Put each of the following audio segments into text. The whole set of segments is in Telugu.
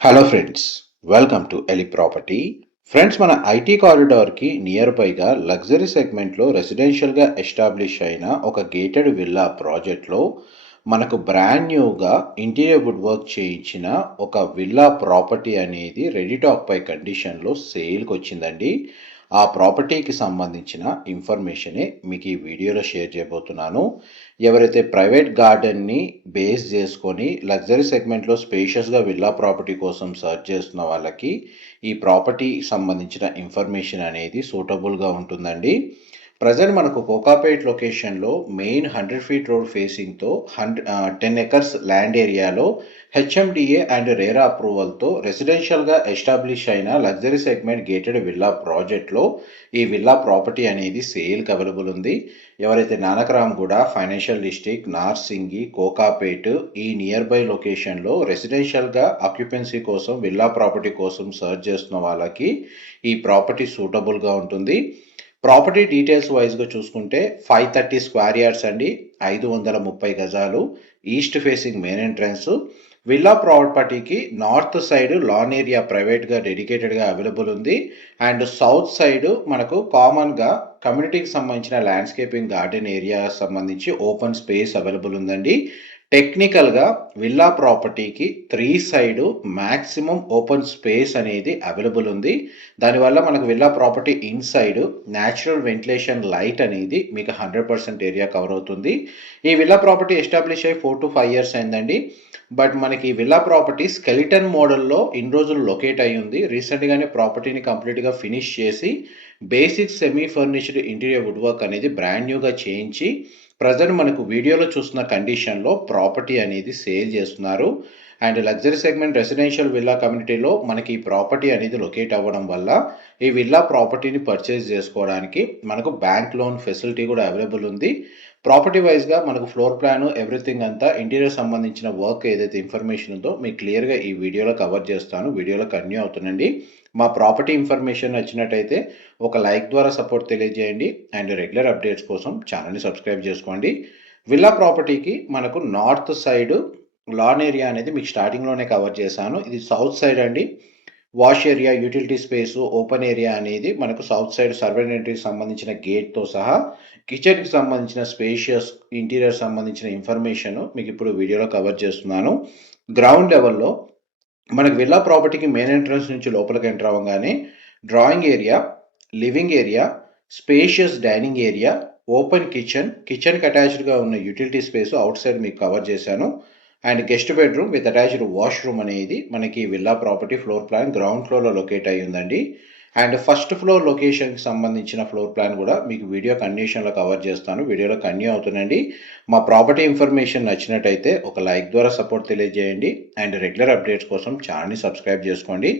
Hello friends, welcome to Eli property. Friends, మన ఐటీ కారిడార్కి నియర్ బైగా లగ్జరీ సెగ్మెంట్లో రెసిడెన్షియల్గా ఎస్టాబ్లిష్ అయిన ఒక గేటెడ్ విల్లా ప్రాజెక్ట్లో మనకు బ్రాండ్ న్యూగా ఇంటీరియర్ వుడ్ వర్క్ చేయించిన ఒక విల్లా ప్రాపర్టీ అనేది రెడీ టు ఆక్యుపై కండిషన్లో సేల్కి వచ్చిందండి. ఆ ప్రాపర్టీకి సంబంధించిన ఇన్ఫర్మేషనే మీకు ఈ వీడియోలో షేర్ చేయబోతున్నాను. ఎవరైతే ప్రైవేట్ గార్డెన్ని బేస్ చేసుకొని లగ్జరీ సెగ్మెంట్లో స్పేషియస్గా విల్లా ప్రాపర్టీ కోసం సర్చ్ చేస్తున్న వాళ్ళకి ఈ ప్రాపర్టీ సంబంధించిన ఇన్ఫర్మేషన్ అనేది సూటబుల్గా ఉంటుందండి. ప్రజెంట్ మనకు కోకాపేట్ లొకేషన్లో మెయిన్ 100 ఫీట్ రోడ్ ఫేసింగ్తో 10 ఎకర్స్ ల్యాండ్ ఏరియాలో హెచ్ఎండిఏ అండ్ రేరా అప్రూవల్తో రెసిడెన్షియల్గా ఎస్టాబ్లిష్ అయిన లగ్జరీ సెగ్మెంట్ గేటెడ్ విల్లా ప్రాజెక్ట్లో ఈ విల్లా ప్రాపర్టీ అనేది సేల్కి అవైలబుల్ ఉంది. ఎవరైతే నానక్రామ్గూడ, ఫైనాన్షియల్ డిస్ట్రిక్ట్, నార్సింగి, కోకాపేట్ ఈ నియర్ బై లొకేషన్లో రెసిడెన్షియల్గా ఆక్యుపెన్సీ కోసం విల్లా ప్రాపర్టీ కోసం సర్చ్ చేస్తున్న వాళ్ళకి ఈ ప్రాపర్టీ సూటబుల్గా ఉంటుంది. ప్రాపర్టీ డీటెయిల్స్ వైజ్గా చూసుకుంటే 530 స్క్వేర్ యార్డ్స్ అండి, 530 గజాలు, east facing main entrance. Villa ప్రాపర్టీకి నార్త్ సైడ్ లాన్ ఏరియా ప్రైవేట్గా డెడికేటెడ్గా అవైలబుల్ ఉంది. అండ్ సౌత్ సైడ్ మనకు కామన్గా కమ్యూనిటీకి సంబంధించిన ల్యాండ్స్కేపింగ్ గార్డెన్ ఏరియా సంబంధించి ఓపెన్ స్పేస్ అవైలబుల్ ఉందండి. టెక్నికల్గా విల్లా ప్రాపర్టీకి 3 సైడ్ మ్యాక్సిమం ఓపెన్ స్పేస్ అనేది అవైలబుల్ ఉంది. దానివల్ల మనకు villa property inside natural ventilation light అనేది మీకు 100% ఏరియా కవర్ అవుతుంది. ఈ విల్లా ప్రాపర్టీ ఎస్టాబ్లిష్ అయ్యి 4 to 5 years అయిందండి. బట్ మనకి విల్లా ప్రాపర్టీ స్కెలిటన్ మోడల్లో ఇన్ని రోజులు లొకేట్ అయ్యి ఉంది. రీసెంట్గానే ప్రాపర్టీని కంప్లీట్గా ఫినిష్ చేసి basic semi furnished interior wood work అనేది బ్రాండ్ న్యూగా చేయించి ప్రజెంట్ మనకు వీడియోలో చూస్తున్న కండిషన్లో ప్రాపర్టీ అనేది సేల్ చేస్తున్నారు. And luxury segment residential villa కమ్యూనిటీలో మనకి ఈ ప్రాపర్టీ అనేది లొకేట్ అవ్వడం వల్ల ఈ విల్లా ప్రాపర్టీని పర్చేస్ చేసుకోవడానికి మనకు బ్యాంక్ లోన్ ఫెసిలిటీ కూడా అవైలబుల్ ఉంది. ప్రాపర్టీ వైజ్గా మనకు ఫ్లోర్ ప్లాన్ ఎవ్రీథింగ్ అంతా ఇంటీరియర్ సంబంధించిన వర్క్ ఏదైతే ఇన్ఫర్మేషన్ ఉందో మీకు క్లియర్గా ఈ వీడియోలో కవర్ చేస్తాను. వీడియోలో కంటిన్యూ అవుతుందండి. మా ప్రాపర్టీ ఇన్ఫర్మేషన్ నచ్చినట్టయితే ఒక లైక్ ద్వారా సపోర్ట్ తెలియజేయండి. అండ్ రెగ్యులర్ అప్డేట్స్ కోసం ఛానల్ని సబ్స్క్రైబ్ చేసుకోండి. విల్లా ప్రాపర్టీకి మనకు నార్త్ సైడ్ లాన్ ఏరియా అనేది మీకు స్టార్టింగ్లోనే కవర్ చేశాను. ఇది సౌత్ సైడ్ అండి. Wash area, utility space, open area అనేది మనకు సౌత్ సైడ్ సర్వెంట్ ఎంట్రీకి సంబంధించిన గేట్తో సహా కిచెన్కి సంబంధించిన స్పేషియస్ ఇంటీరియర్ సంబంధించిన ఇన్ఫర్మేషన్ మీకు ఇప్పుడు వీడియోలో కవర్ చేస్తున్నాను. గ్రౌండ్ లెవెల్లో మనకు విల్లా ప్రాపర్టీకి మెయిన్ ఎంట్రన్స్ నుంచి లోపలికి ఎంటర్ అవ్వగానే drawing area, living area, spacious dining area, open కిచెన్కి అటాచ్డ్గా ఉన్న యూటిలిటీ స్పేస్ అవుట్ సైడ్ మీకు కవర్ చేశాను. And guest bedroom with attached washroom అనేది మనకి villa property floor plan ground ఫ్లోర్లో లొకేట్ అయ్యి ఉందండి. అండ్ ఫస్ట్ ఫ్లోర్ లొకేషన్కి సంబంధించిన ఫ్లోర్ ప్లాన్ కూడా మీకు వీడియో కండిషన్లో కవర్ చేస్తాను. వీడియోలో కంటిన్యూ అవుతుందండి. మా ప్రాపర్టీ ఇన్ఫర్మేషన్ నచ్చినట్టయితే ఒక లైక్ ద్వారా సపోర్ట్ తెలియజేయండి. అండ్ రెగ్యులర్ అప్డేట్స్ కోసం ఛానల్ని సబ్స్క్రైబ్ చేసుకోండి.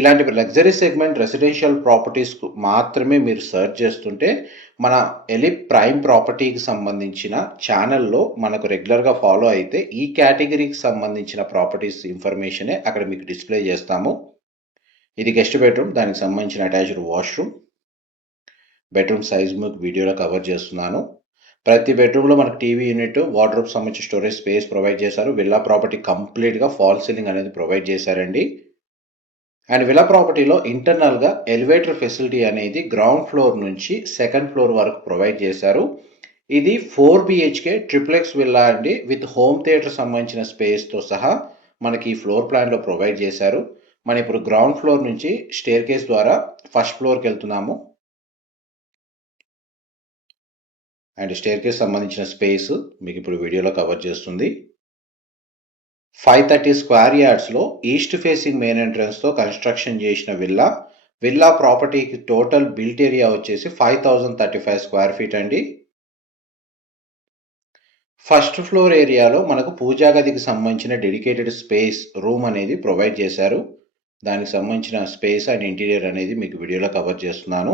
ఇలాంటి లగ్జరీ సెగ్మెంట్ రెసిడెన్షియల్ ప్రాపర్టీస్ మాత్రమే మీరు సర్చ్ చేస్తుంటే మన ఎలి ప్రైమ్ ప్రాపర్టీకి సంబంధించిన ఛానల్లో మనకు రెగ్యులర్గా ఫాలో అయితే ఈ కేటగిరీకి సంబంధించిన ప్రాపర్టీస్ ఇన్ఫర్మేషనే అక్కడ మీకు డిస్ప్లే చేస్తాము. ఇది గెస్ట్ బెడ్రూమ్, దానికి సంబంధించిన అటాచ్డ్ వాష్రూమ్. బెడ్రూమ్ సైజ్ మీకు వీడియోలో కవర్ చేస్తున్నాను. ప్రతి బెడ్రూమ్లో మనకు టీవీ యూనిట్, వార్డ్రోబ్ సంబంధించి స్టోరేజ్ స్పేస్ ప్రొవైడ్ చేశారు. విల్లా ప్రాపర్టీ కంప్లీట్గా ఫాల్ సీలింగ్ అనేది ప్రొవైడ్ చేశారండి. అండ్ విల్లా ప్రాపర్టీలో ఇంటర్నల్గా ఎలివేటర్ ఫెసిలిటీ అనేది గ్రౌండ్ ఫ్లోర్ నుంచి సెకండ్ ఫ్లోర్ వరకు ప్రొవైడ్ చేశారు. ఇది 4 BHK ట్రిప్లెక్స్ విల్లా అండి, విత్ హోమ్ థియేటర్ సంబంధించిన స్పేస్తో సహా మనకి ఈ ఫ్లోర్ ప్లాన్లో ప్రొవైడ్ చేశారు. మనం ఇప్పుడు గ్రౌండ్ ఫ్లోర్ నుంచి స్టేర్ కేస్ ద్వారా ఫస్ట్ ఫ్లోర్కి వెళ్తున్నాము. అండ్ స్టేర్ కేస్ సంబంధించిన స్పేస్ మీకు ఇప్పుడు వీడియోలో కవర్ చేస్తుంది. 530 స్క్వేర్ యార్డ్స్లో ఈస్ట్ ఫేసింగ్ మెయిన్ ఎంట్రన్స్తో కన్స్ట్రక్షన్ చేసిన విల్లా ప్రాపర్టీకి టోటల్ బిల్ట్ ఏరియా వచ్చేసి 5035 స్క్వేర్ ఫీట్ అండి. ఫస్ట్ ఫ్లోర్ ఏరియాలో మనకు పూజా గదికి సంబంధించిన డెడికేటెడ్ స్పేస్ రూమ్ అనేది ప్రొవైడ్ చేశారు. దానికి సంబంధించిన స్పేస్ అండ్ ఇంటీరియర్ అనేది మీకు వీడియోలో కవర్ చేస్తున్నాను.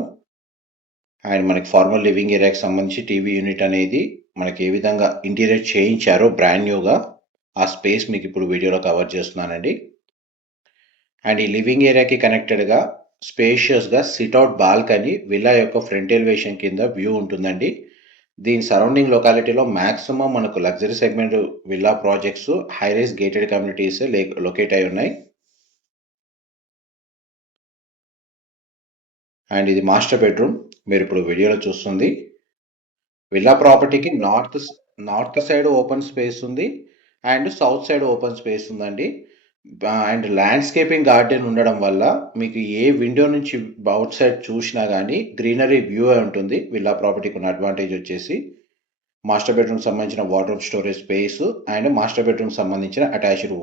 అండ్ మనకి ఫార్మల్ లివింగ్ ఏరియాకి సంబంధించి టీవీ యూనిట్ అనేది మనకి ఏ విధంగా ఇంటీరియర్ చేయించారో బ్రాండ్ న్యూగా ఆ స్పేస్ మీకు ఇప్పుడు వీడియోలో కవర్ చేస్తున్నానండి. అండ్ ఈ లివింగ్ ఏరియాకి కనెక్టెడ్గా స్పేషియస్గా సిట్అవుట్ బాల్కనీ విల్లా యొక్క ఫ్రంట్ ఎలివేషన్ కింద వ్యూ ఉంటుందండి. దీని సరౌండింగ్ లొకాలిటీలో మ్యాక్సిమం మనకు luxury segment villa projects high rise gated communities locate అయి ఉన్నాయి. అండ్ ఇది మాస్టర్ బెడ్రూమ్. మీరు ఇప్పుడు వీడియోలో చూస్తుంది. విల్లా ప్రాపర్టీకి నార్త్ సైడ్ ఓపెన్ స్పేస్ ఉంది and south side open space ఉందండి. అండ్ ల్యాండ్స్కేపింగ్ గార్డెన్ ఉండడం వల్ల మీకు ఏ విండో నుంచి అవుట్ సైడ్ చూసినా కానీ గ్రీనరీ వ్యూ ఉంటుంది. విల్లా ప్రాపర్టీకి ఉన్న అడ్వాంటేజ్ వచ్చేసి మాస్టర్ బెడ్రూమ్ సంబంధించిన wardrobe storage space and master bedroom సంబంధించిన అటాచ్డ్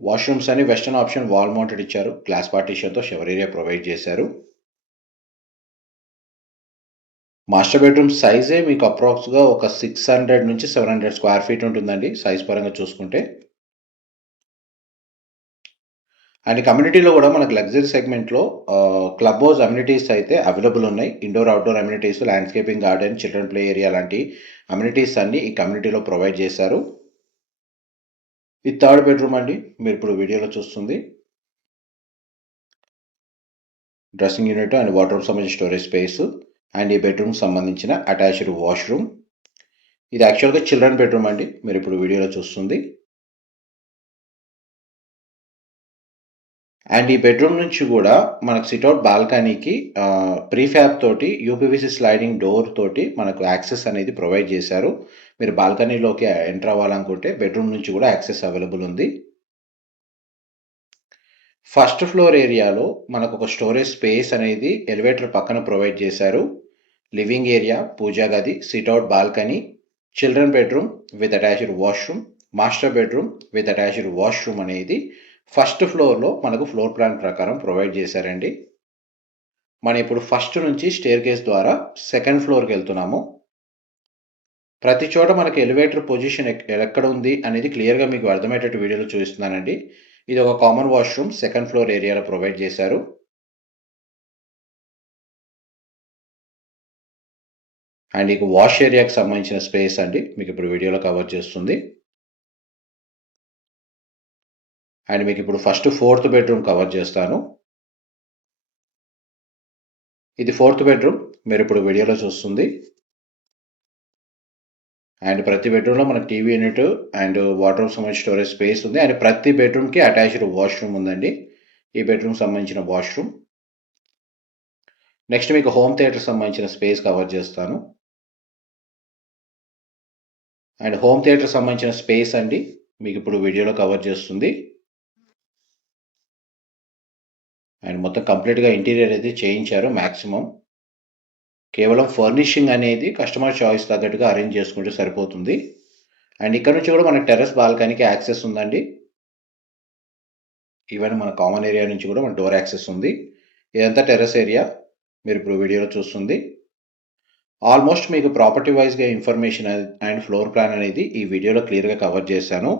వాష్రూమ్స్ అని వెస్టర్న్ ఆప్షన్ వాల్ మౌంటెడ్ ఇచ్చారు. గ్లాస్ పార్టీషన్తో షవర్ ఏరియా ప్రొవైడ్ చేశారు. మాస్టర్ బెడ్రూమ్ సైజే మీకు అప్రాక్స్గా ఒక 600 నుంచి 700 స్క్వేర్ ఫీట్ ఉంటుందండి సైజ్ పరంగా చూసుకుంటే. అండ్ కమ్యూనిటీలో కూడా మనకు లగ్జరీ సెగ్మెంట్లో క్లబ్ హౌస్ అమ్యూనిటీస్ అయితే అవైలబుల్ ఉన్నాయి. Indoor outdoor amenities, landscaping garden, children play area లాంటి అమ్యూనిటీస్ అన్ని ఈ కమ్యూనిటీలో ప్రొవైడ్ చేశారు. ఇది థర్డ్ బెడ్రూమ్ అండి. మీరు ఇప్పుడు వీడియోలో చూస్తుంది. డ్రెస్సింగ్ యూనిట్ అండ్ వార్డ్రోబ్ సంబంధించిన స్టోరేజ్ స్పేస్ అండ్ ఈ బెడ్రూమ్ సంబంధించిన అటాచ్డ్ వాష్రూమ్. ఇది యాక్చువల్గా చిల్డ్రన్ బెడ్రూమ్ అండి. మీరు ఇప్పుడు వీడియోలో చూస్తుంది. అండ్ ఈ బెడ్రూమ్ నుంచి కూడా మనకు సిట్అవుట్ బాల్కనీకి ప్రీఫ్యాబ్ తోటి యూపీవీసీ స్లైడింగ్ డోర్ తోటి మనకు యాక్సెస్ అనేది ప్రొవైడ్ చేశారు. మీరు బాల్కనీలోకి ఎంటర్ అవ్వాలనుకుంటే బెడ్రూమ్ నుంచి కూడా యాక్సెస్ అవైలబుల్ ఉంది. ఫస్ట్ ఫ్లోర్ ఏరియాలో మనకు ఒక స్టోరేజ్ స్పేస్ అనేది ఎలివేటర్ పక్కన ప్రొవైడ్ చేశారు. లివింగ్ ఏరియా, పూజా గది, sit-out balcony, children bedroom with attached washroom, master bedroom with attached washroom అనేది ఫస్ట్ ఫ్లోర్లో మనకు ఫ్లోర్ ప్లాన్ ప్రకారం ప్రొవైడ్ చేశారండి. మనం ఇప్పుడు ఫస్ట్ నుంచి స్టేర్ కేస్ ద్వారా సెకండ్ ఫ్లోర్కి వెళ్తున్నాము. ప్రతి చోట మనకి ఎలివేటర్ పొజిషన్ ఎక్కడ ఉంది అనేది క్లియర్గా మీకు అర్థమయ్యేటట్టు వీడియోలో చూపిస్తున్నానండి. ఇది ఒక కామన్ వాష్రూమ్ సెకండ్ ఫ్లోర్ ఏరియాలో ప్రొవైడ్ చేశారు. అండ్ ఇక వాష్ ఏరియాకి సంబంధించిన స్పేస్ అండి మీకు ఇప్పుడు వీడియోలో కవర్ చేస్తుంది. అండ్ మీకు ఇప్పుడు ఫస్ట్ ఫోర్త్ బెడ్రూమ్ కవర్ చేస్తాను. ఇది ఫోర్త్ బెడ్రూమ్. మీరు ఇప్పుడు వీడియోలో చూస్తుంది. అండ్ ప్రతి బెడ్రూమ్లో మనకు టీవీ యూనిట్ అండ్ వార్డ్రోబ్ సంబంధించిన స్టోరేజ్ స్పేస్ ఉంది. అండ్ ప్రతి బెడ్రూమ్కి అటాచ్డ్ వాష్రూమ్ ఉందండి. ఈ బెడ్రూమ్ సంబంధించిన వాష్రూమ్. నెక్స్ట్ మీకు హోమ్ థియేటర్ సంబంధించిన స్పేస్ కవర్ చేస్తాను. అండ్ హోమ్ థియేటర్ సంబంధించిన స్పేస్ అండి మీకు ఇప్పుడు వీడియోలో కవర్ చేస్తుంది. అండ్ మొత్తం కంప్లీట్గా ఇంటీరియర్ అయితే చేయించారు. మ్యాక్సిమం కేవలం ఫర్నిషింగ్ అనేది కస్టమర్ చాయిస్ తగ్గట్టుగా అరేంజ్ చేసుకుంటే సరిపోతుంది. అండ్ ఇక్కడ నుంచి కూడా మనకి టెర్రస్ బాల్కనీకి యాక్సెస్ ఉందండి. ఈవెన్ మన కామన్ ఏరియా నుంచి కూడా మన డోర్ యాక్సెస్ ఉంది. ఇదంతా టెర్రస్ ఏరియా. మీరు ఇప్పుడు వీడియోలో చూస్తుంది. ఆల్మోస్ట్ మీకు ప్రాపర్టీ వైజ్గా ఇన్ఫర్మేషన్ అండ్ ఫ్లోర్ ప్లాన్ అనేది ఈ వీడియోలో క్లియర్గా కవర్ చేశాను.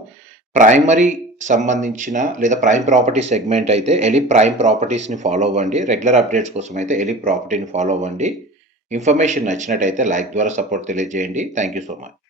ప్రైమరీ సంబంధించిన లేదా ప్రైమ్ ప్రాపర్టీ సెగ్మెంట్ అయితే ఎలిప్ ప్రైమ్ ప్రాపర్టీస్ని ఫాలో అవ్వండి. రెగ్యులర్ అప్డేట్స్ కోసం అయితే ఎలిప్ ప్రాపర్టీని ఫాలో అవ్వండి. ఇన్ఫర్మేషన్ నచ్చినట్టయితే లైక్ ద్వారా సపోర్ట్ తెలియజేయండి. Thank you so much.